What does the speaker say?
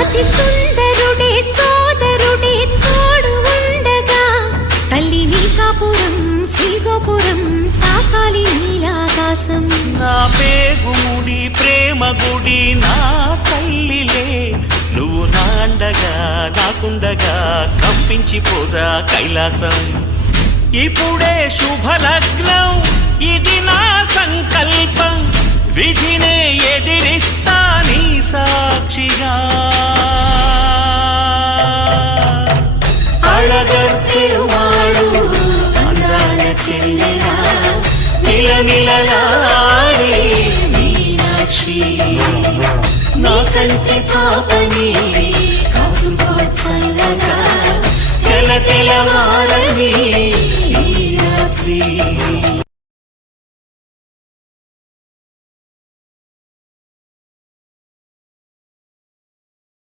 అతి సుందరుడే సోదరుడే తోడు ఉండగా తల్లి నీకాపురం శ్రీగోపురం తాకాలి నీలాకాశం. నా పేగుముడి ప్రేమ గుడి నా తల్లిలే, నువ్వు నాండగా నాకుండగా కంపించిపోదా కైలాసం. ఇప్పుడే శుభలగ్నం ఇది నా సంకల్పం, విధినే ఎదిరిస్తా నీ సాక్షిగా. అళగర్ పెరుమాళు అందాల చెల్లెలా నిలనిలలాడే మీనాక్షి, నీ కంటి పాపని కాచుకో చల్లగా తెల తెలవారని ఈ రాత్రి.